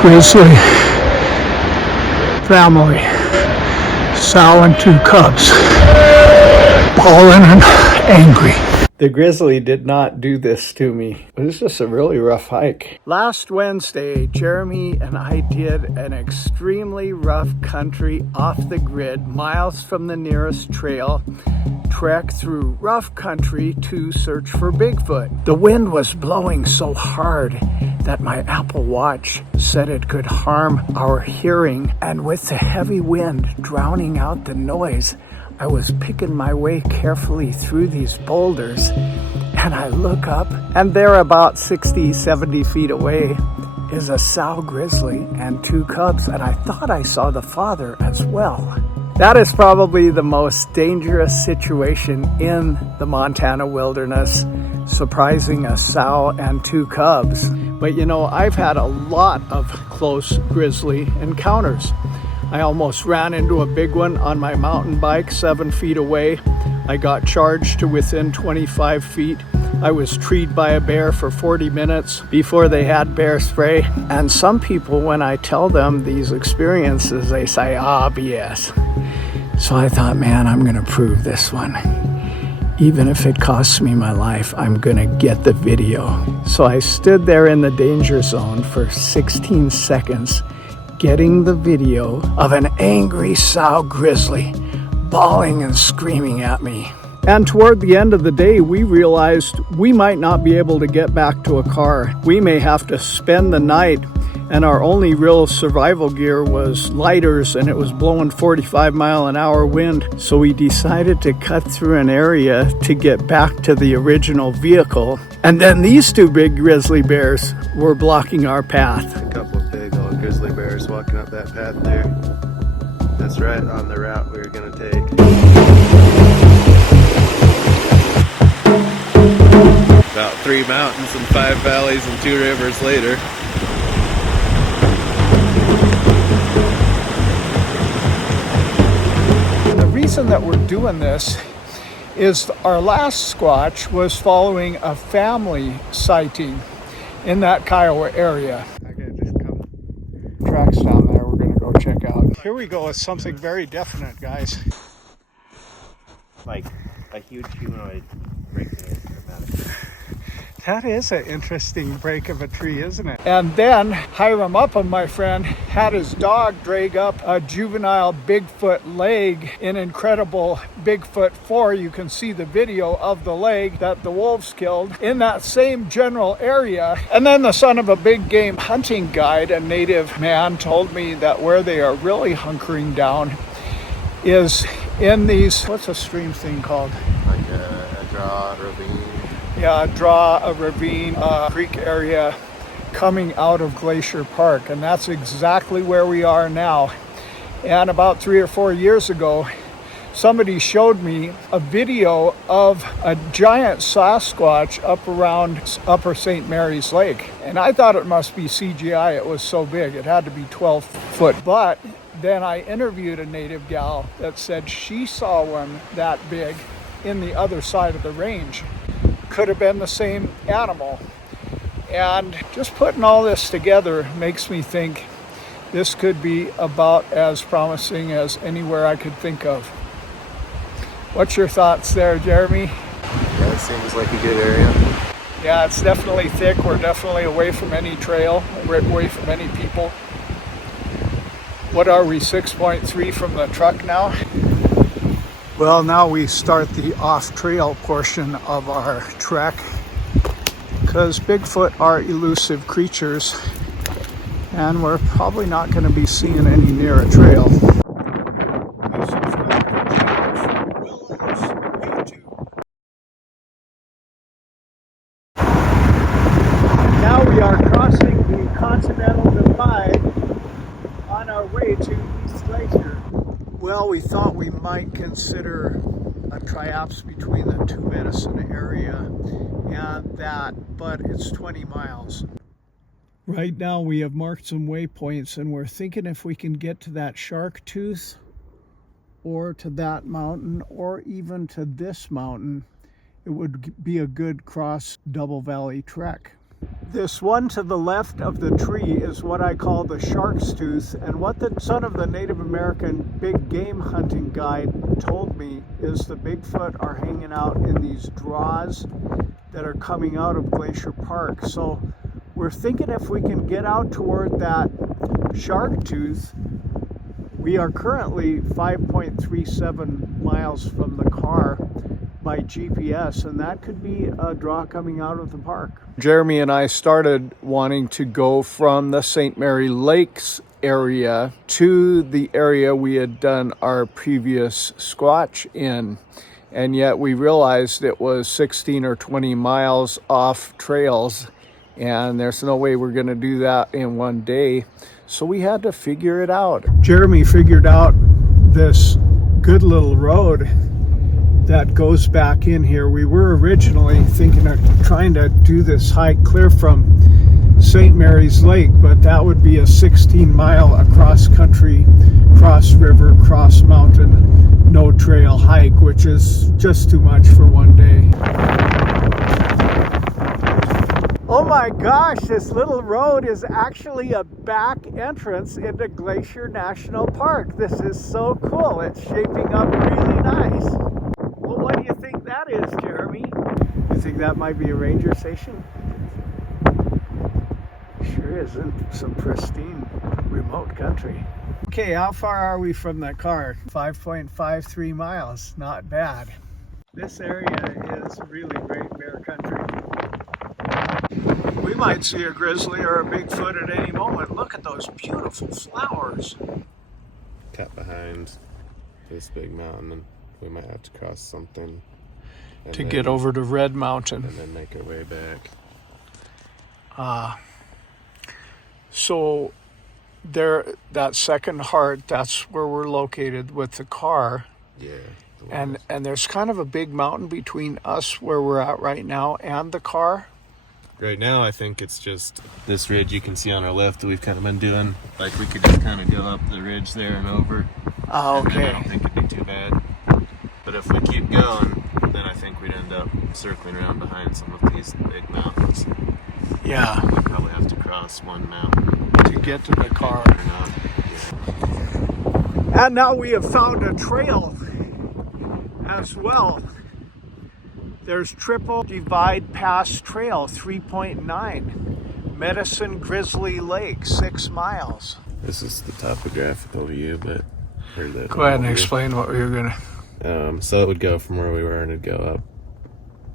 grizzly family, sow and 2 cubs, bawling and angry. The grizzly did not do this to me. It was just a really rough hike. Last Wednesday, Jeremy and I did an extremely rough country off the grid, miles from the nearest trail, trek through rough country to search for Bigfoot. The wind was blowing so hard that my Apple Watch said it could harm our hearing, and with the heavy wind drowning out the noise, I was picking my way carefully through these boulders, and I look up, and there about 60, 70 feet away is a sow grizzly and 2 cubs, and I thought I saw the father as well. That is probably the most dangerous situation in the Montana wilderness, surprising a sow and 2 cubs. But you know, I've had a lot of close grizzly encounters. I almost ran into a big one on my mountain bike 7 feet away. I got charged to within 25 feet. I was treed by a bear for 40 minutes before they had bear spray. And some people, when I tell them these experiences, they say, BS. So I thought, man, I'm gonna prove this one. Even if it costs me my life, I'm gonna get the video. So I stood there in the danger zone for 16 seconds, getting the video of an angry sow grizzly bawling and screaming at me. And toward the end of the day, we realized we might not be able to get back to a car. We may have to spend the night, and our only real survival gear was lighters, and it was blowing 45-mile-an-hour wind. So we decided to cut through an area to get back to the original vehicle. And then these 2 big grizzly bears were blocking our path. A couple of big old grizzly bears walking up that path there. That's right on the route we were gonna take. About 3 mountains and 5 valleys and 2 rivers later. The reason that we're doing this is our last squatch was following a family sighting in that Kiowa area. Okay, just come tracks down there we're gonna go check out. Here we go with something very definite, guys. Like a huge humanoid breaking it. That is an interesting break of a tree, isn't it? And then Hiram Upham, my friend, had his dog drag up a juvenile Bigfoot leg in incredible Bigfoot 4. You can see the video of the leg that the wolves killed in that same general area. And then the son of a big game hunting guide, a native man, told me that where they are really hunkering down is in these, what's a stream thing called? Like a draw, ravine. Yeah, a ravine, creek area coming out of Glacier Park, and that's exactly where we are now. And about 3 or 4 years ago, somebody showed me a video of a giant Sasquatch up around Upper St. Mary's Lake, and I thought it must be CGI. It was so big, it had to be 12 foot. But then I interviewed a native gal that said she saw one that big in the other side of the range. Could have been the same animal. And just putting all this together makes me think this could be about as promising as anywhere I could think of. What's your thoughts there, Jeremy? Yeah, it seems like a good area. Yeah, it's definitely thick. We're definitely away from any trail, we're away from any people. What are we, 6.3 from the truck now? Well, now we start the off-trail portion of our trek, because Bigfoot are elusive creatures, and we're probably not going to be seeing any near a trail. Now we are crossing the Continental Divide on our way to East Glacier. Well, we thought we might consider a triaps between the 2 Medicine area and that, but it's 20 miles. Right now we have marked some waypoints, and we're thinking if we can get to that shark tooth or to that mountain or even to this mountain, it would be a good cross double valley trek. This one to the left of the tree is what I call the shark's tooth, and what the son of the Native American big game hunting guide told me is the Bigfoot are hanging out in these draws that are coming out of Glacier Park. So we're thinking if we can get out toward that shark tooth. We are currently 5.37 miles from the car by GPS, and that could be a draw coming out of the park. Jeremy and I started wanting to go from the St. Mary Lakes area to the area we had done our previous squatch in, and yet we realized it was 16 or 20 miles off trails, and there's no way we're going to do that in one day. So we had to figure it out. Jeremy figured out this good little road that goes back in here. We were originally thinking of trying to do this hike clear from St. Mary's Lake, but that would be a 16-mile across country, cross river, cross mountain, no trail hike, which is just too much for one day. Oh my gosh, this little road is actually a back entrance into Glacier National Park. This is so cool. It's shaping up really nice. Well, what do you think that is, Jeremy? You think that might be a ranger station? Sure is in some pristine remote country. Okay, how far are we from the car? 5.53 miles, not bad. This area is really great bear country. We might see a grizzly or a Bigfoot at any moment. Look at those beautiful flowers. Cut behind this big mountain, and we might have to cross something To get over to Red Mountain. And then make our way back. So there, that second heart, that's where we're located with the car. Yeah. And there's kind of a big mountain between us where we're at right now and the car. Right now, I think it's just this ridge you can see on our left that we've kind of been doing. Like, we could just kind of go up the ridge there and over. Oh, okay. I don't think it'd be too bad. But if we keep going, then I think we'd end up circling around behind some of these big mountains. Yeah. We'd probably have to cross one mountain to get to the car. Or not. Yeah. And now we have found a trail as well. There's Triple Divide Pass Trail 3.9, Medicine Grizzly Lake 6 miles. This is the topographical view, but heard that. Go ahead and explain what we were gonna. So it would go from where we were and it'd go up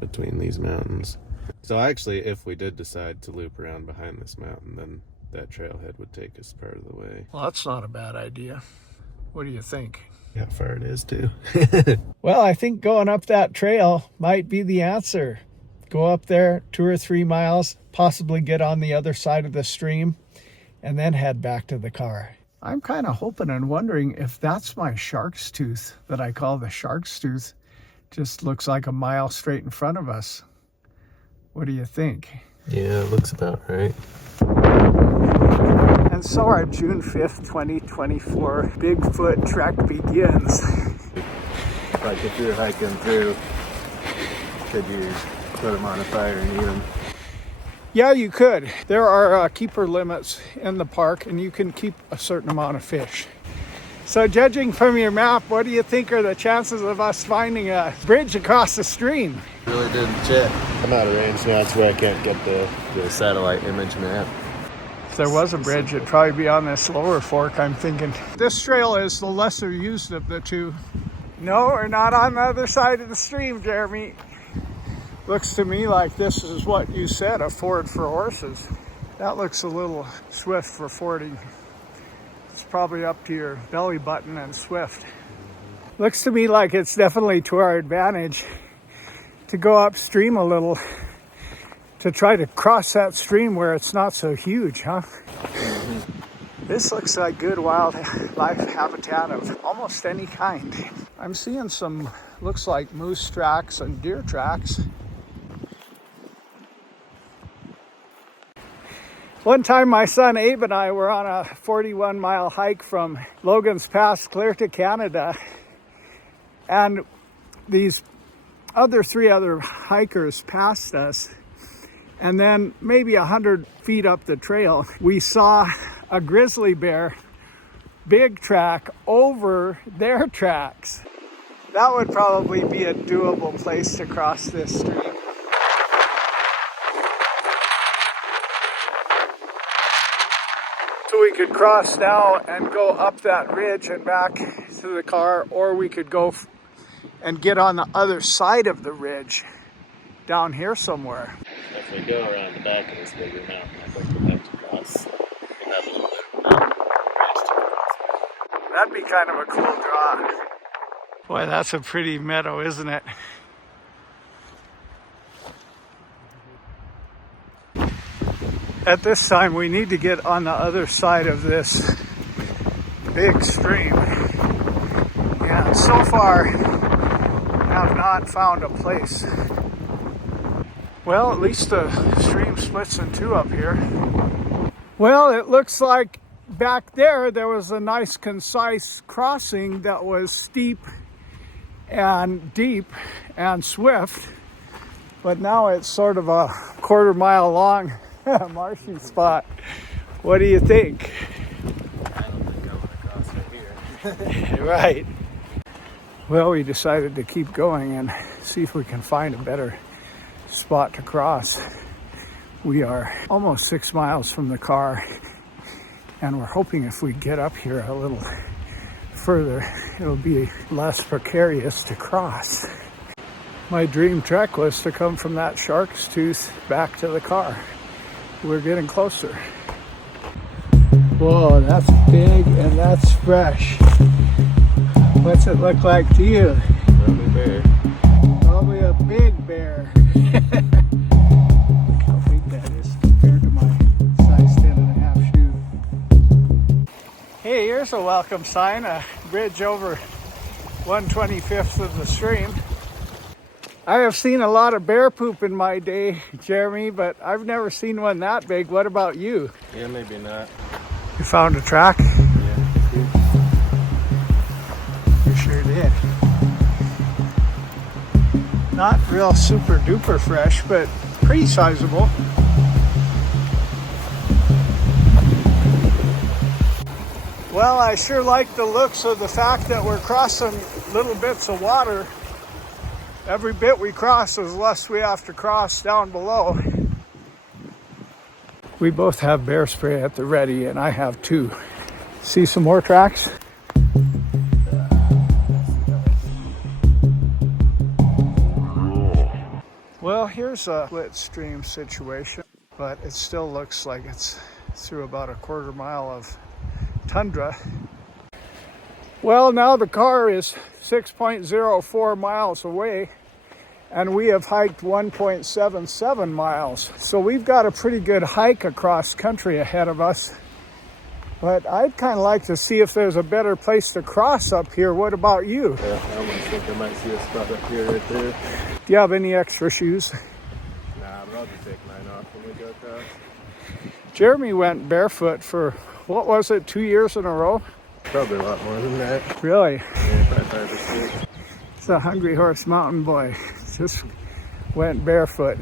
between these mountains. So actually, if we did decide to loop around behind this mountain, then that trailhead would take us part of the way. Well, that's not a bad idea. What do you think? How far it is, too. Well, I think going up that trail might be the answer. Go up there 2 or 3 miles, possibly get on the other side of the stream, and then head back to the car. I'm kind of hoping and wondering if that's my shark's tooth that I call the shark's tooth. Just looks like a mile straight in front of us. What do you think? Yeah, it looks about right. And so our June 5th, 2024 Bigfoot trek begins. Like if you're hiking through, could you put them on a fire and eat them? Yeah, you could. There are keeper limits in the park, and you can keep a certain amount of fish. So judging from your map, what do you think are the chances of us finding a bridge across the stream? Really didn't check. I'm out of range now. That's where I can't get the satellite image map. If there was a bridge, it'd probably be on this lower fork, I'm thinking. This trail is the lesser used of the two. No, we're not on the other side of the stream, Jeremy. Looks to me like this is what you said, a ford for horses. That looks a little swift for fording. It's probably up to your belly button and swift. Looks to me like it's definitely to our advantage to go upstream a little to try to cross that stream where it's not so huge, huh? This looks like good wildlife habitat of almost any kind. I'm seeing some, looks like moose tracks and deer tracks. One time my son Abe and I were on a 41-mile hike from Logan's Pass clear to Canada, and these three other hikers passed us, And then maybe 100 feet up the trail, we saw a grizzly bear, big track over their tracks. That would probably be a doable place to cross this stream. So we could cross now and go up that ridge and back to the car, or we could go and get on the other side of the ridge down here somewhere. If we go around the back of this bigger mountain, I think we'll have to cross. We'll have a little That'd be kind of a cool draw. Boy, that's a pretty meadow, isn't it? At this time, we need to get on the other side of this big stream. And so far, have not found a place. Well, at least the stream splits in two up here. Well, it looks like back there was a nice concise crossing that was steep and deep and swift, but now it's sort of a quarter-mile long marshy spot. What do you think? I don't think I want to cross right here. Right. Well, we decided to keep going and see if we can find a better spot to cross. We are almost 6 miles from the car, and we're hoping if we get up here a little further, it'll be less precarious to cross. My dream trek was to come from that Shark's Tooth back to the car. We're getting closer. Whoa, that's big and that's fresh. What's it look like to you? Probably bear. Probably a big bear. Look how big that is compared to my size 10.5 shoe. Hey, here's a welcome sign, a bridge over 1/25th of the stream. I have seen a lot of bear poop in my day, Jeremy, but I've never seen one that big. What about you? Yeah, maybe not. You found a track? Yeah. You sure did. Not real super duper fresh, but pretty sizable. Well, I sure like the looks of the fact that we're crossing little bits of water. Every bit we cross is less we have to cross down below. We both have bear spray at the ready, and I have two. See some more tracks? Well, here's a split stream situation, but it still looks like it's through about a quarter mile of tundra. Well, now the car is 6.04 miles away, and we have hiked 1.77 miles. So we've got a pretty good hike across country ahead of us. But I'd kind of like to see if there's a better place to cross up here. What about you? Yeah, I almost think I might see a spot up here right there. Do you have any extra shoes? Nah, but I'll just take mine off when we go across. Jeremy went barefoot for, what was it, 2 years in a row? Probably a lot more than that. Really? Yeah, probably 5 or 6. It's a Hungry Horse Mountain boy. Just went barefoot.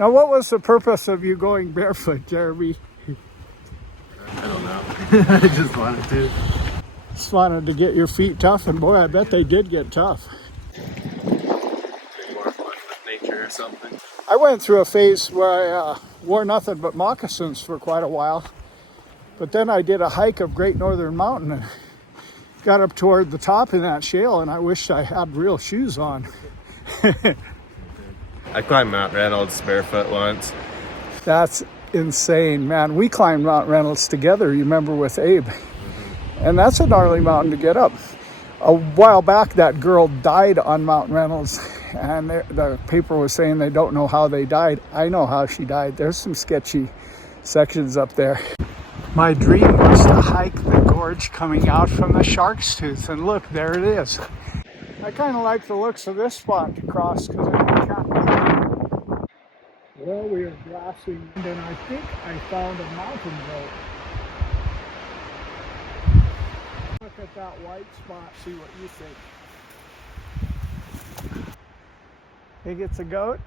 Now, what was the purpose of you going barefoot, Jeremy? I don't know. I just wanted to. Just wanted to get your feet tough, and boy, I bet they did get tough. More fun with nature or something. I went through a phase where I wore nothing but moccasins for quite a while. But then I did a hike of Great Northern Mountain and got up toward the top in that shale, and I wished I had real shoes on. I climbed Mount Reynolds barefoot once. That's insane, man. We climbed Mount Reynolds together, you remember, with Abe. And that's a gnarly mountain to get up. A while back, that girl died on Mount Reynolds, and the paper was saying they don't know how they died. I know how she died. There's some sketchy sections up there. My dream was to hike the gorge coming out from the Shark's Tooth, and look, there it is. I kind of like the looks of this spot to cross because I can't. Well, we are glassing, and then I think I found a mountain goat. Look at that white spot, see what you think. Think it's a goat?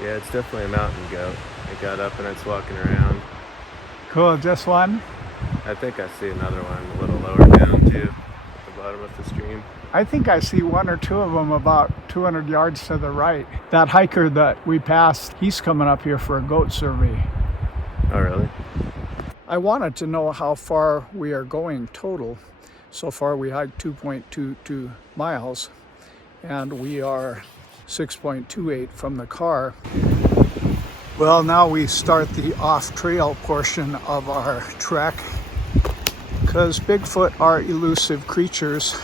Yeah, it's definitely a mountain goat. It got up and it's walking around. Cool, just one? I think I see another one a little lower down too, at the bottom of the stream. I think I see one or two of them about 200 yards to the right. That hiker that we passed, he's coming up here for a goat survey. Oh, really? I wanted to know how far we are going total. So far we hiked 2.22 miles and we are 6.28 from the car. Well, now we start the off-trail portion of our trek because Bigfoot are elusive creatures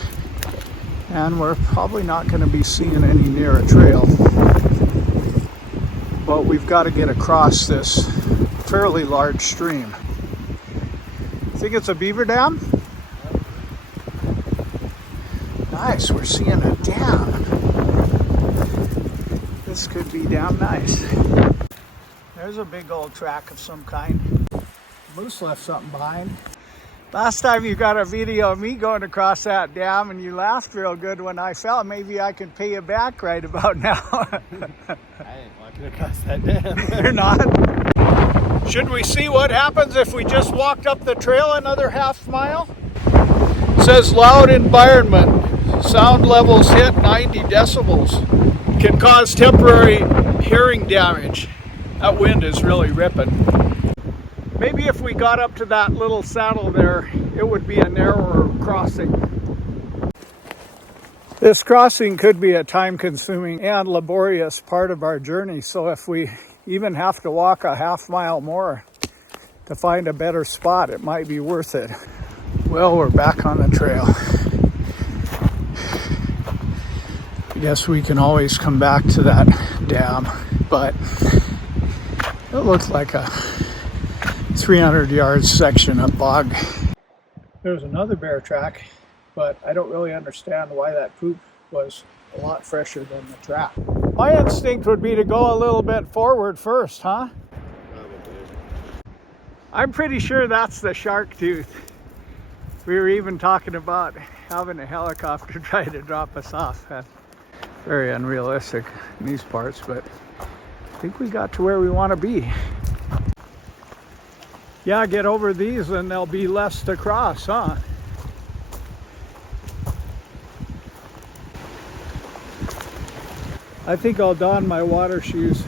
and we're probably not going to be seeing any near a trail. But we've got to get across this fairly large stream. Think it's a beaver dam? Nice, we're seeing a dam. This could be damn nice. There's a big old track of some kind. Moose left something behind. Last time you got a video of me going across that dam and you laughed real good when I fell. Maybe I can pay you back right about now. I ain't walking across that dam. You're not? Should we see what happens if we just walked up the trail another half mile? It says loud environment. Sound levels hit 90 decibels. Can cause temporary hearing damage. That wind is really ripping. Maybe if we got up to that little saddle there, it would be a narrower crossing. This crossing could be a time-consuming and laborious part of our journey, so if we even have to walk a half mile more to find a better spot, it might be worth it. Well, we're back on the trail. I guess we can always come back to that dam, but it looks like a 300-yard section of bog. There's another bear track, but I don't really understand why that poop was a lot fresher than the track. My instinct would be to go a little bit forward first, huh? Probably. I'm pretty sure that's the shark tooth. We were even talking about having a helicopter try to drop us off. That's very unrealistic in these parts, but I think we got to where we want to be. Yeah, get over these and there'll be less to cross, huh? I think I'll don my water shoes.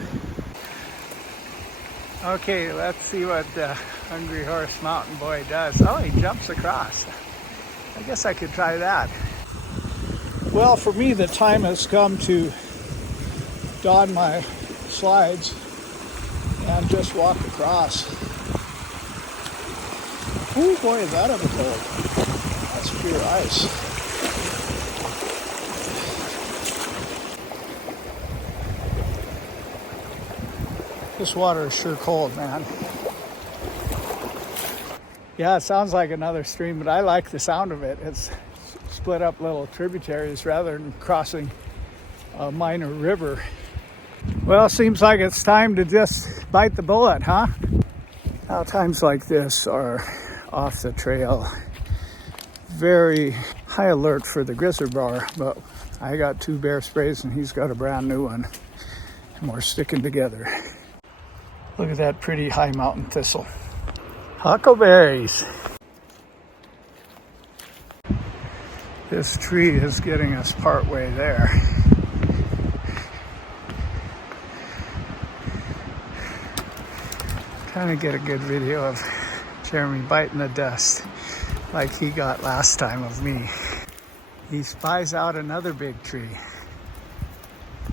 Okay, let's see what the Hungry Horse Mountain Boy does. Oh, he jumps across. I guess I could try that. Well, for me, the time has come to don my slides and just walk across. Oh boy, is that ever cold. That's pure ice. This water is sure cold, man. Yeah, it sounds like another stream, but I like the sound of it. It's split up little tributaries rather than crossing a minor river. Well, seems like it's time to just bite the bullet, huh? Now, times like this are off the trail. Very high alert for the grizzly bar, but I got 2 bear sprays and he's got a brand new one. And we're sticking together. Look at that pretty high mountain thistle. Huckleberries. This tree is getting us part way there. Trying to get a good video of Jeremy biting the dust like he got last time of me. He spies out another big tree.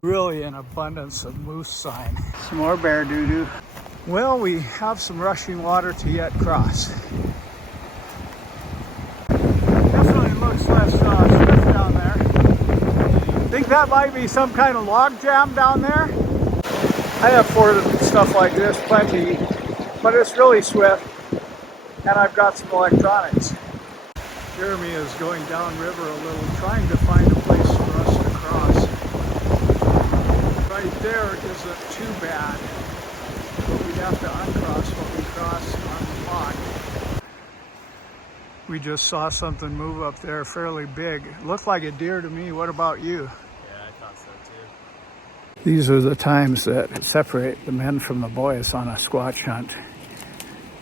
Really an abundance of moose sign. Some more bear doo-doo. Well, we have some rushing water to yet cross. Definitely looks less swift down there. Think that might be some kind of log jam down there? I have for stuff like this plenty, but it's really swift. And I've got some electronics. Jeremy is going downriver a little, trying to find a place for us to cross. Right there isn't too bad, but we'd have to uncross what we cross on the log. We just saw something move up there fairly big. It looked like a deer to me. What about you? Yeah, I thought so too. These are the times that separate the men from the boys on a squatch hunt.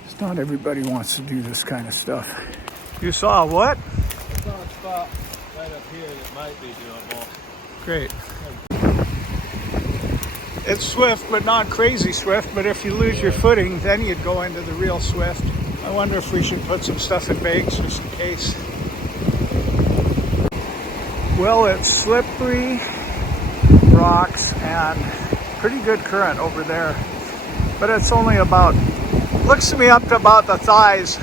It's not everybody wants to do this kind of stuff. You saw what? I saw a spot right up here that might be doable. Great. It's swift, but not crazy swift. But if you lose your footing, then you'd go into the real swift. I wonder if we should put some stuff in bags just in case. Well, it's slippery rocks and pretty good current over there. But it's only about, looks to me up to about the thighs.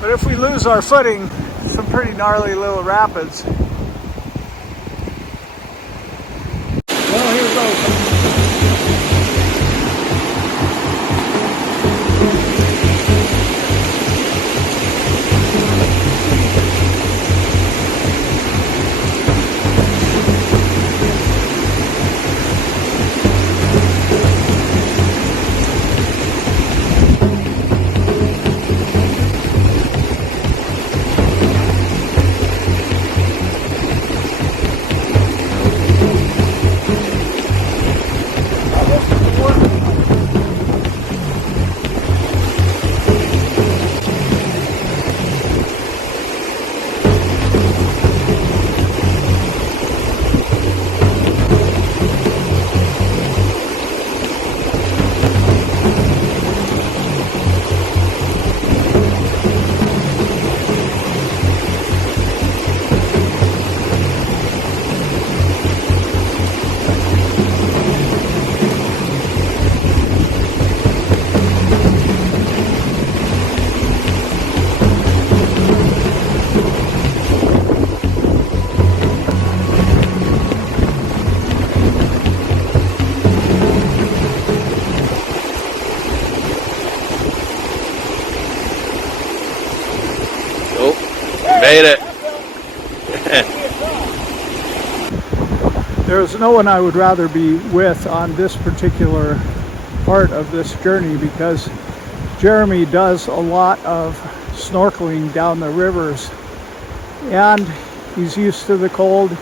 But if we lose our footing, some pretty gnarly little rapids. Well, here goes. Made it. There's no one I would rather be with on this particular part of this journey because Jeremy does a lot of snorkeling down the rivers and he's used to the cold,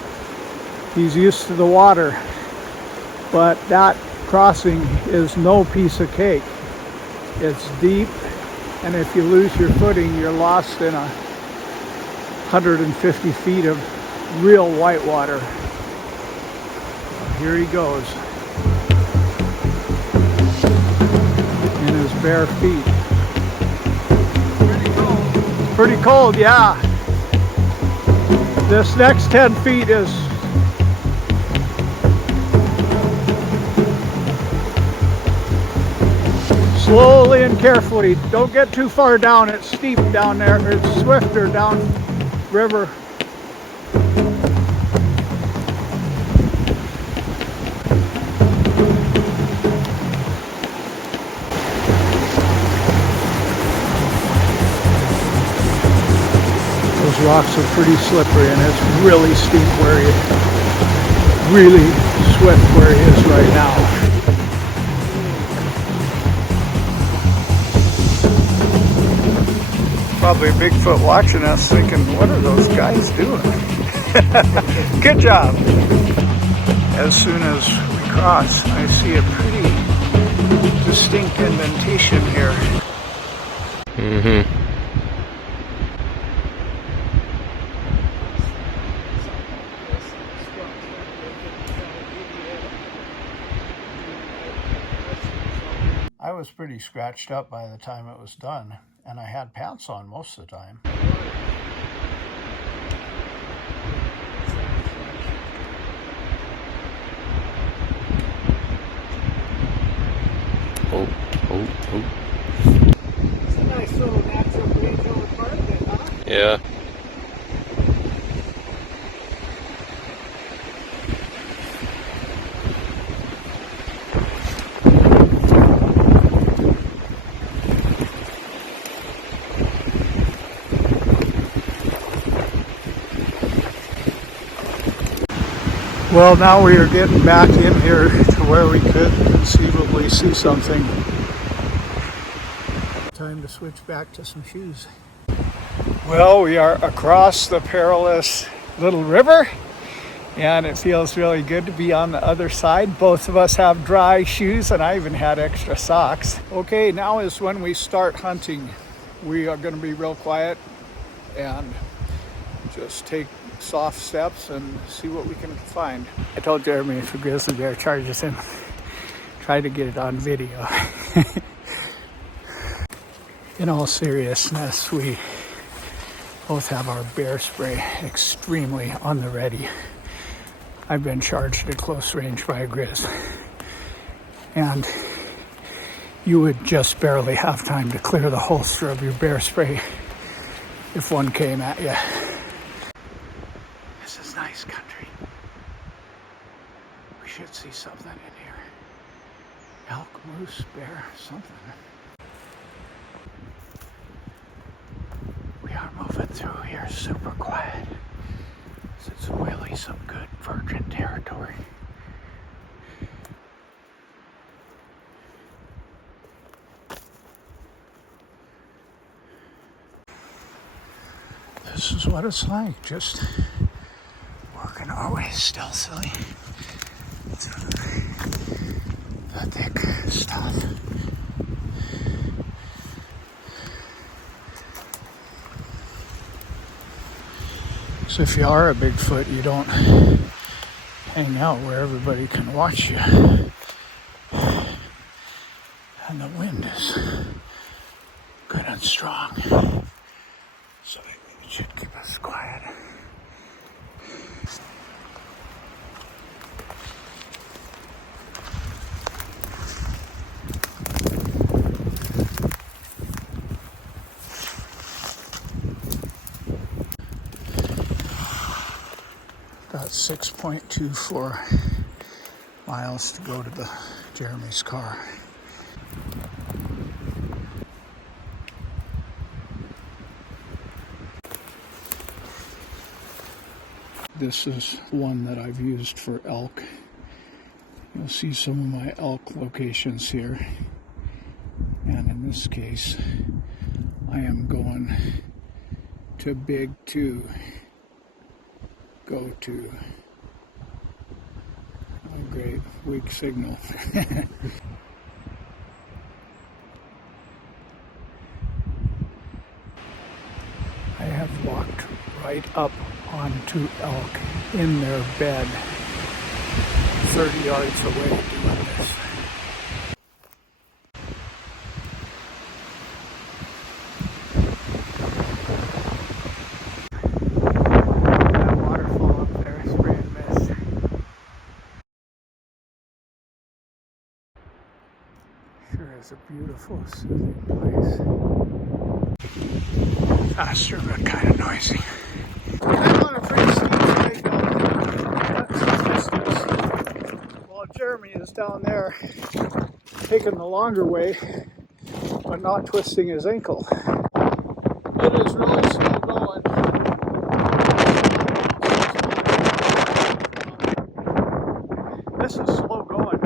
he's used to the water, but that crossing is no piece of cake. It's deep, and if you lose your footing, you're lost in 150 feet of real whitewater. Here he goes in his bare feet. Pretty cold. Pretty cold, yeah. This next 10 feet is slowly and carefully. Don't get too far down. It's steep down there. It's swifter down river. Those rocks are pretty slippery and it's really steep where really swift where he is right now. Probably Bigfoot watching us thinking, what are those guys doing? Good job. As soon as we cross, I see a pretty distinct indentation here. Mm-hmm. I was pretty scratched up by the time it was done. And I had pants on most of the time. Oh. It's a nice little natural green hill part of it, huh? Yeah. Well, now we are getting back in here to where we could conceivably see something. Time to switch back to some shoes. Well, we are across the perilous little river And it feels really good to be on the other side. Both of us have dry shoes, and I even had extra socks. Okay, now is when we start hunting. We are going to be real quiet and just take soft steps and see what we can find. I told Jeremy if a grizzly bear charges him, try to get it on video. In all seriousness, we both have our bear spray extremely on the ready. I've been charged at close range by a Griz, and you would just barely have time to clear the holster of your bear spray if one came at you. This is nice country. We should see something in here. Elk, moose, bear, something. We are moving through here super quiet. It's really some good virgin territory. This is what it's like, just working our way stealthily through the thick stuff. So if you are a Bigfoot, you don't hang out where everybody can watch you. And the wind is good and strong, so it should keep us quiet. Got 6.24 miles to go to Jeremy's car. This is one that I've used for elk. You'll see some of my elk locations here. And in this case, I am going to Big 2. Go to. Oh, great, weak signal. I have walked right up onto elk in their bed 30 yards away doing this. That waterfall up there, spray and mist. Sure is a beautiful, soothing place. Faster but kind of noisy. I'm on a pretty steep hike up that's the distance. While Jeremy is down there taking the longer way, but not twisting his ankle. It is really slow going. This is slow going.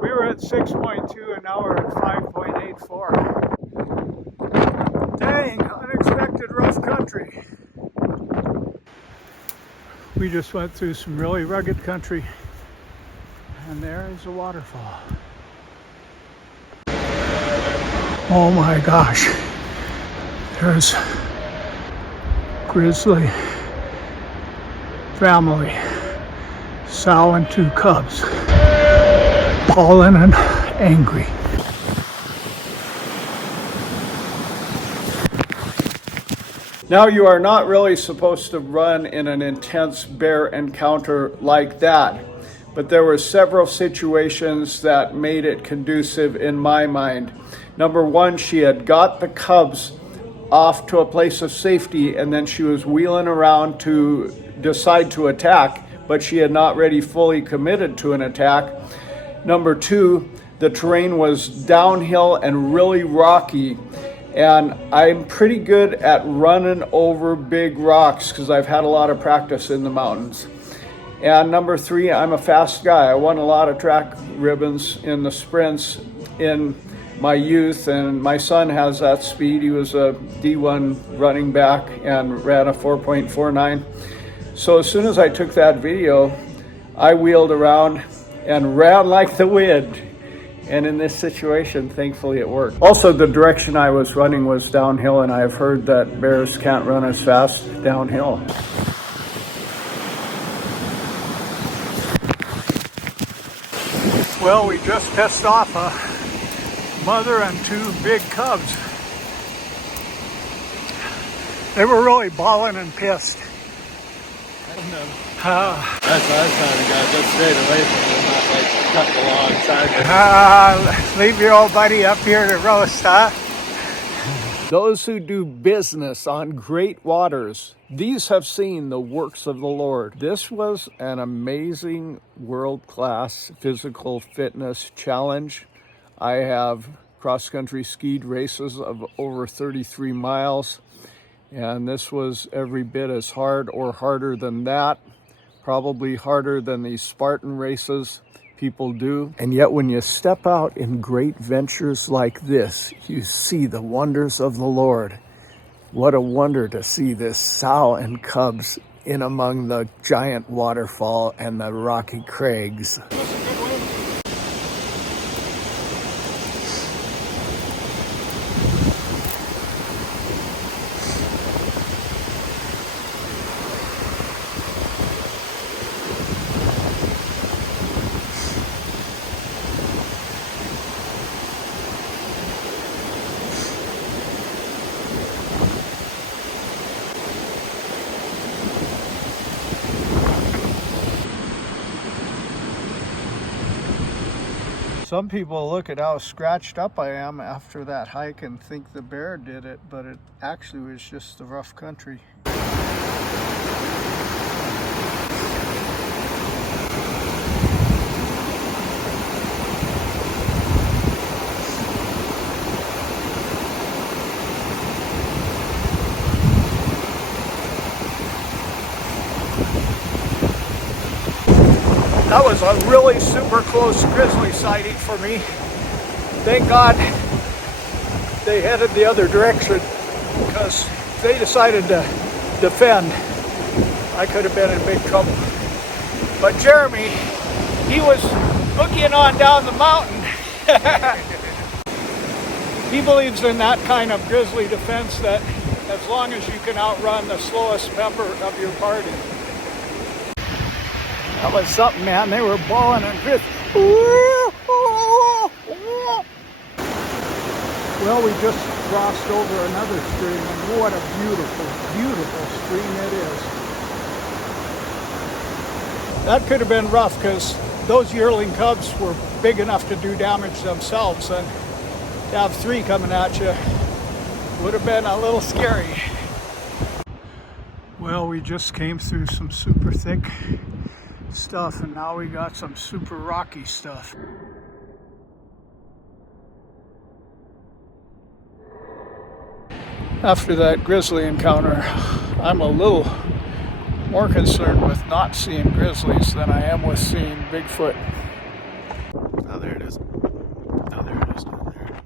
We were at 6.2 and now we're at 5.84. Dang, unexpected rough country. We just went through some really rugged country, and there is a waterfall. Oh my gosh, there's grizzly family, sow and 2 cubs, fallen and angry. Now, you are not really supposed to run in an intense bear encounter like that, but there were several situations that made it conducive in my mind. Number one, she had got the cubs off to a place of safety, and then she was wheeling around to decide to attack, but she had not really fully committed to an attack. Number two, the terrain was downhill and really rocky. And I'm pretty good at running over big rocks because I've had a lot of practice in the mountains. And number three, I'm a fast guy. I won a lot of track ribbons in the sprints in my youth, and my son has that speed. He was a D1 running back and ran a 4.49. So as soon as I took that video, I wheeled around and ran like the wind. And in this situation, thankfully it worked. Also, the direction I was running was downhill, and I've heard that bears can't run as fast downhill. Well, we just pissed off a mother and two big cubs. They were really bawling and pissed. I don't know. That's what I was trying to go. Just straight away from them, not like cut alongside. Leave your old buddy up here to roast, huh? Those who do business on great waters, these have seen the works of the Lord. This was an amazing world-class physical fitness challenge. I have cross-country skied races of over 33 miles, and this was every bit as hard or harder than that, probably harder than these Spartan races people do. And yet when you step out in great ventures like this, you see the wonders of the Lord. What a wonder to see this sow and cubs in among the giant waterfall and the rocky crags. Some people look at how scratched up I am after that hike and think the bear did it, but it actually was just the rough country. That was a really super close grizzly sighting for me. Thank God they headed the other direction, because if they decided to defend, I could have been in big trouble. But Jeremy, he was boogieing on down the mountain. He believes in that kind of grizzly defense, that as long as you can outrun the slowest member of your party. That was something, man. They were bawling and just. Well, we just crossed over another stream, and what a beautiful, beautiful stream it is. That could have been rough, because those yearling cubs were big enough to do damage themselves, and to have three coming at you would have been a little scary. Well, we just came through some super thick stuff, and now we got some super rocky stuff. After that grizzly encounter, I'm a little more concerned with not seeing grizzlies than I am with seeing Bigfoot. Oh, there it is. Oh, there it is. Down there.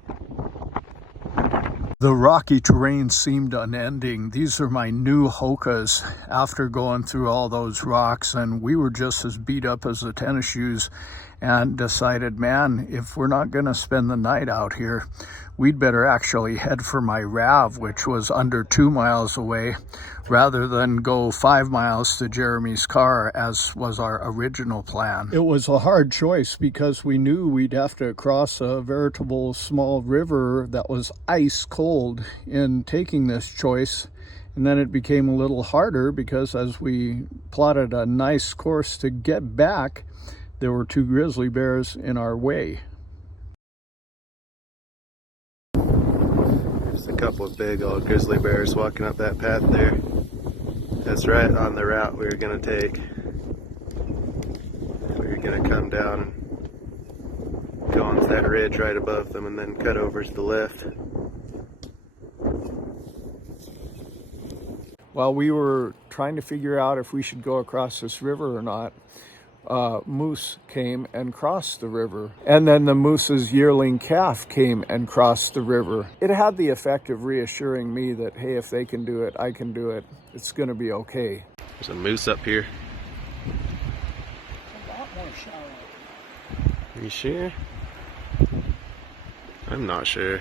The rocky terrain seemed unending. These are my new Hokas after going through all those rocks, and we were just as beat up as the tennis shoes, and decided, man, if we're not going to spend the night out here, we'd better actually head for my RAV, which was under 2 miles away, rather than go 5 miles to Jeremy's car, as was our original plan. It was a hard choice, because we knew we'd have to cross a veritable small river that was ice cold in taking this choice. And then it became a little harder, because as we plotted a nice course to get back, there were 2 grizzly bears in our way. There's a couple of big old grizzly bears walking up that path there. That's right on the route we were going to take. We were going to come down and go onto that ridge right above them, and then cut over to the left. While we were trying to figure out if we should go across this river or not, moose came and crossed the river. And then the moose's yearling calf came and crossed the river. It had the effect of reassuring me that, hey, if they can do it, I can do it. It's going to be okay. There's a moose up here. A lot more shallow. Are you sure? I'm not sure.